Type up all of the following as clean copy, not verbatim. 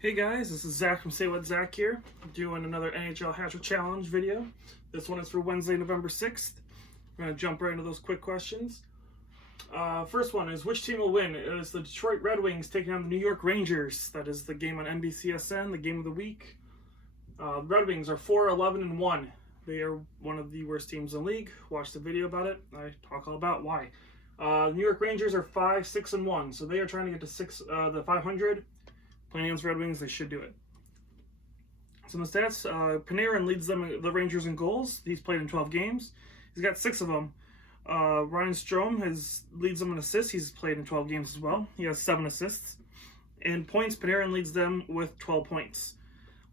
Hey guys, this is Zach from Say What Zach here, doing another NHL HatTrick Challenge video. This one is for Wednesday, November 6th. We're going to jump right into those quick questions. First one is, which team will win? It is the Detroit Red Wings taking on the New York Rangers. That is the game on NBCSN, the game of the week. The Red Wings are 4-11-1. They are one of the worst teams in the league. Watch the video about it. I talk all about why. New York Rangers are 5-6-1, so they are trying to get to the 500. Playing against Red Wings, they should do it. Some of the stats, Panarin leads the Rangers in goals. He's played in 12 games. He's got 6 of them. Ryan Strome leads them in assists. He's played in 12 games as well. He has 7 assists. In points, Panarin leads them with 12 points.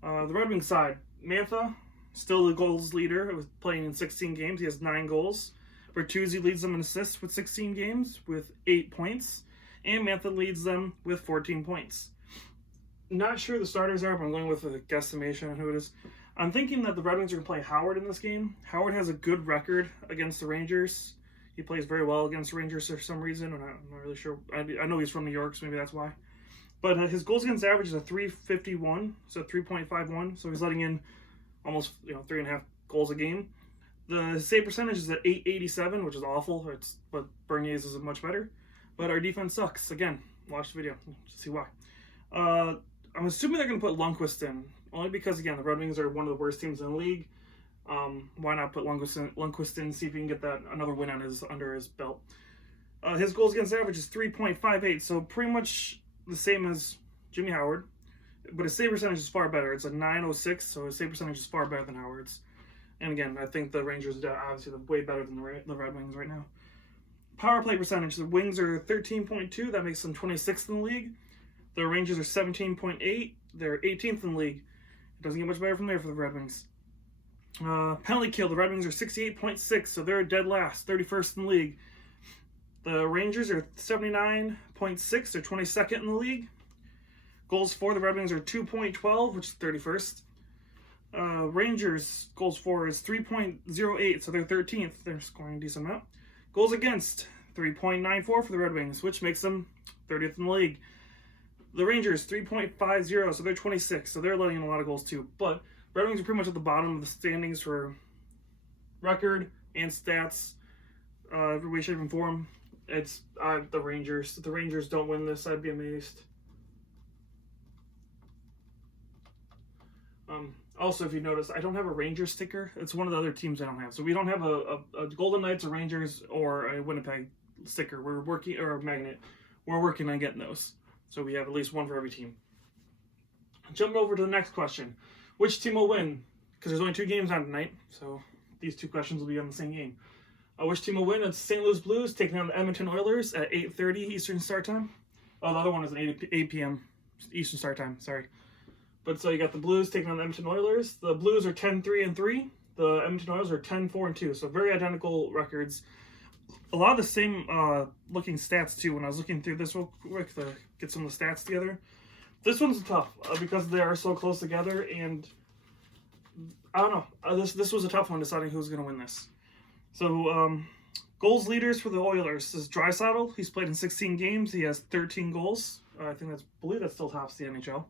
The Red Wings side, Mantha, still the goals leader, playing in 16 games. He has 9 goals. Bertuzzi leads them in assists with 16 games with 8 points. And Mantha leads them with 14 points. Not sure the starters are, but I'm going with a guesstimation on who it is. I'm thinking that the Red Wings are going to play Howard in this game. Howard has a good record against the Rangers. He plays very well against the Rangers for some reason. I'm not really sure. I know he's from New York, so maybe that's why. But his goals against average is a 3.51, so 3.51. So he's letting in almost 3.5 goals a game. The save percentage is at 887, which is awful. But Bernier's is much better. But our defense sucks. Again, watch the video to see why. I'm assuming they're going to put Lundqvist in, only because, again, the Red Wings are one of the worst teams in the league. Why not put Lundqvist in, see if he can get that another win under his belt. His goals against average is 3.58, so pretty much the same as Jimmy Howard, but his save percentage is far better. It's a 906, so his save percentage is far better than Howard's. And again, I think the Rangers are obviously way better than the Red Wings right now. Power play percentage, the Wings are 13.2, that makes them 26th in the league. The Rangers are 17.8. They're 18th in the league. It doesn't get much better from there for the Red Wings. Penalty kill, the Red Wings are 68.6, so they're dead last, 31st in the league. The Rangers are 79.6, they're 22nd in the league. Goals for the Red Wings are 2.12, which is 31st. Rangers goals for is 3.08, so they're 13th. They're scoring a decent amount. Goals against, 3.94 for the Red Wings, which makes them 30th in the league. The Rangers, 3.50, so they're 26, so they're letting in a lot of goals too. But Red Wings are pretty much at the bottom of the standings for record and stats, every way, shape, and form. It's the Rangers. If the Rangers don't win this, I'd be amazed. Also, if you notice, I don't have a Rangers sticker. It's one of the other teams I don't have. So we don't have a Golden Knights, a Rangers, or a Winnipeg sticker. Or a magnet. We're working on getting those. So we have at least one for every team. Jumping over to the next question. Which team will win? Because there's only 2 games on tonight, so these 2 questions will be on the same game. Which team will win? It's St. Louis Blues taking on the Edmonton Oilers at 8:30 Eastern Start Time. Oh, the other one is at 8 p.m. Eastern Start Time, sorry. But so you got the Blues taking on the Edmonton Oilers. The Blues are 10-3-3. The Edmonton Oilers are 10-4-2. So very identical records. A lot of the same looking stats too. When I was looking through this real quick to get some of the stats together, this one's tough because they are so close together, and I don't know. This was a tough one deciding who's going to win this. So goals leaders for the Oilers is Draisaitl. He's played in 16 games. He has 13 goals. I believe that still tops the NHL.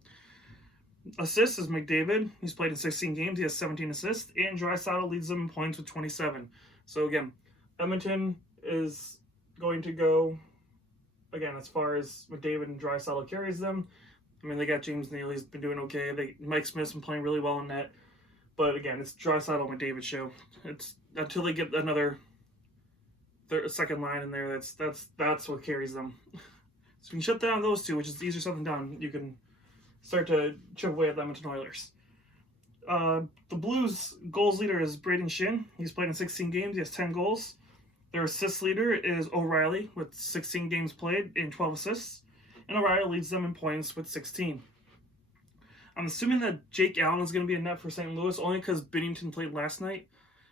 Assists is McDavid. He's played in 16 games. He has 17 assists, and Draisaitl leads them in points with 27. So again, Edmonton is going to go, again, as far as McDavid and Draisaitl carries them. I mean, they got James Neal. He's been doing okay. Mike Smith's been playing really well in net. But again, it's Draisaitl and McDavid show. It's until they get another second line in there. That's what carries them. So you can shut down those 2, which is easier said than done. You can start to chip away at the Edmonton Oilers. The Blues goals leader is Braden Shin. He's played in 16 games. He has 10 goals. Their assist leader is O'Reilly with 16 games played and 12 assists. And O'Reilly leads them in points with 16. I'm assuming that Jake Allen is going to be in net for St. Louis only because Binnington played last night.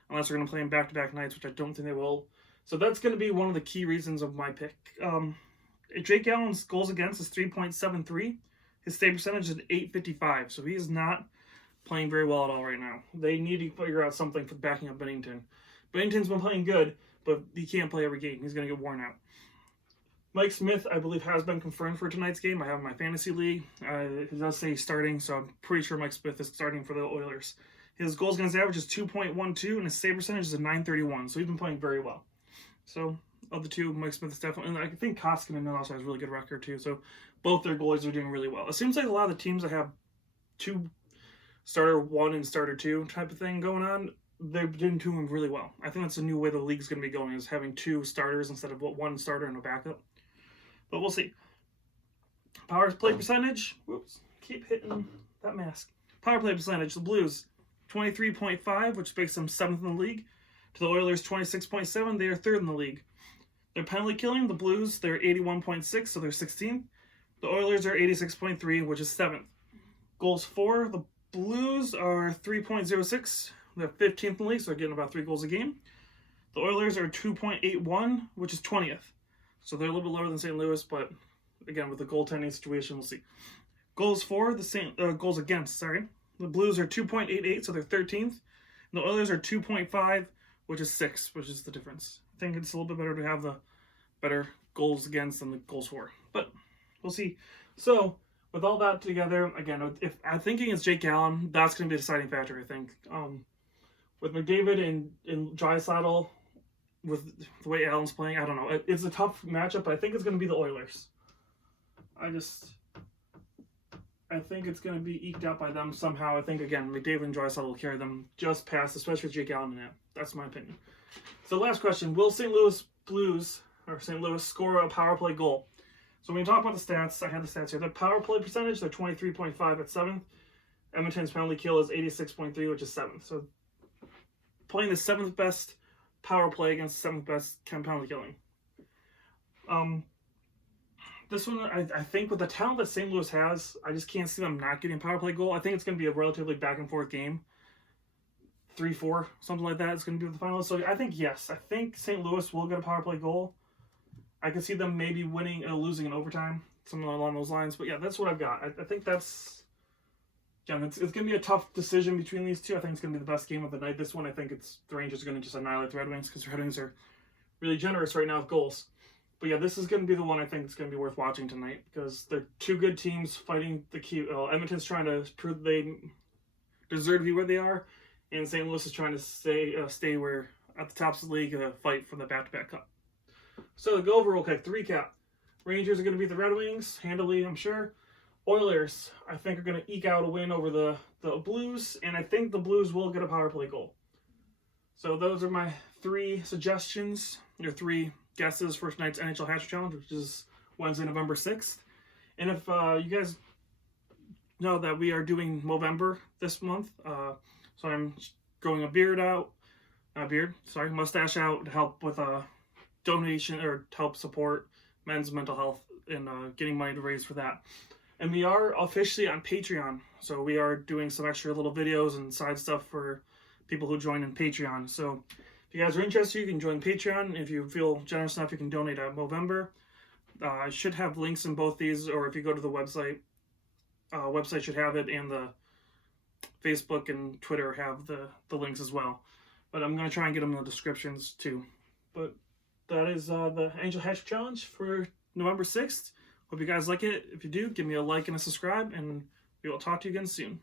Unless they're going to play in back-to-back nights, which I don't think they will. So that's going to be one of the key reasons of my pick. Jake Allen's goals against is 3.73. His save percentage is 855. So he is not playing very well at all right now. They need to figure out something for backing up Binnington. Binnington's been playing good, but he can't play every game. He's going to get worn out. Mike Smith, I believe, has been confirmed for tonight's game. I have my fantasy league. It does say he's starting, so I'm pretty sure Mike Smith is starting for the Oilers. His goals against average is 2.12, and his save percentage is a 931, so he's been playing very well. So, of the two, Mike Smith is definitely, and I think Koskinen also has a really good record, too. So, both their goalies are doing really well. It seems like a lot of the teams that have two starter one and starter two type of thing going on, they're doing them really well. I think that's a new way the league's going to be going, is having two starters instead of one starter and a backup. But we'll see. Power play percentage. Whoops. Keep hitting that mask. Power play percentage. The Blues, 23.5, which makes them 7th in the league. To the Oilers, 26.7. They are 3rd in the league. Their penalty killing, the Blues, they're 81.6, so they're 16th. The Oilers are 86.3, which is 7th. Goals for, the Blues are 3.06. They're 15th in the league, so they're getting about 3 goals a game. The Oilers are 2.81, which is 20th. So they're a little bit lower than St. Louis, but again, with the goaltending situation, we'll see. Goals for, goals against, sorry. The Blues are 2.88, so they're 13th. And the Oilers are 2.5, which is 6th, which is the difference. I think it's a little bit better to have the better goals against than the goals for. But we'll see. So, with all that together, again, if I'm thinking it's Jake Allen, that's going to be a deciding factor, I think. With McDavid and Draisaitl, with the way Allen's playing, I don't know. It's a tough matchup, but I think it's going to be the Oilers. I think it's going to be eked out by them somehow. I think, again, McDavid and Draisaitl will carry them just past, especially with Jake Allen in it. That's my opinion. So last question. Will St. Louis Blues, or St. Louis, score a power play goal? So when we talk about the stats, I have the stats here. The power play percentage, they're 23.5 at 7th. Edmonton's penalty kill is 86.3, which is 7th. So playing the 7th best power play against 7th best penalty killing. This one, I think with the talent that St. Louis has, I just can't see them not getting a power play goal. I think it's going to be a relatively back and forth game. 3-4, something like that. It's going to be the finals. So I think, yes, I think St. Louis will get a power play goal. I can see them maybe winning or losing in overtime, something along those lines. But yeah, that's what I've got. I think that's, again, it's going to be a tough decision between these two. I think it's going to be the best game of the night. This one, I think the Rangers are going to just annihilate the Red Wings, because the Red Wings are really generous right now with goals. But yeah, this is going to be the one I think is going to be worth watching tonight, because they're two good teams fighting the key. Edmonton's trying to prove they deserve to be where they are, and St. Louis is trying to stay where at the tops of the league, fight for the back-to-back cup. So to go over real quick, to recap, Rangers are going to beat the Red Wings handily, I'm sure. Oilers, I think, are going to eke out a win over the Blues, and I think the Blues will get a power play goal. So those are my 3 suggestions, or 3 guesses for tonight's NHL HatTrick Challenge, which is Wednesday, November 6th. And if you guys know that we are doing Movember this month, so I'm growing a mustache out to help with a donation, or to help support men's mental health, and getting money to raise for that. And we are officially on Patreon, so we are doing some extra little videos and side stuff for people who join in Patreon. So if you guys are interested, you can join Patreon. If you feel generous enough, you can donate at Movember. I should have links in both these, or if you go to the website, website should have it, and the Facebook and Twitter have the links as well. But I'm going to try and get them in the descriptions too. But that is the NHL HatTrick Challenge for November 6th. Hope you guys like it. If you do, give me a like and a subscribe, and we will talk to you again soon.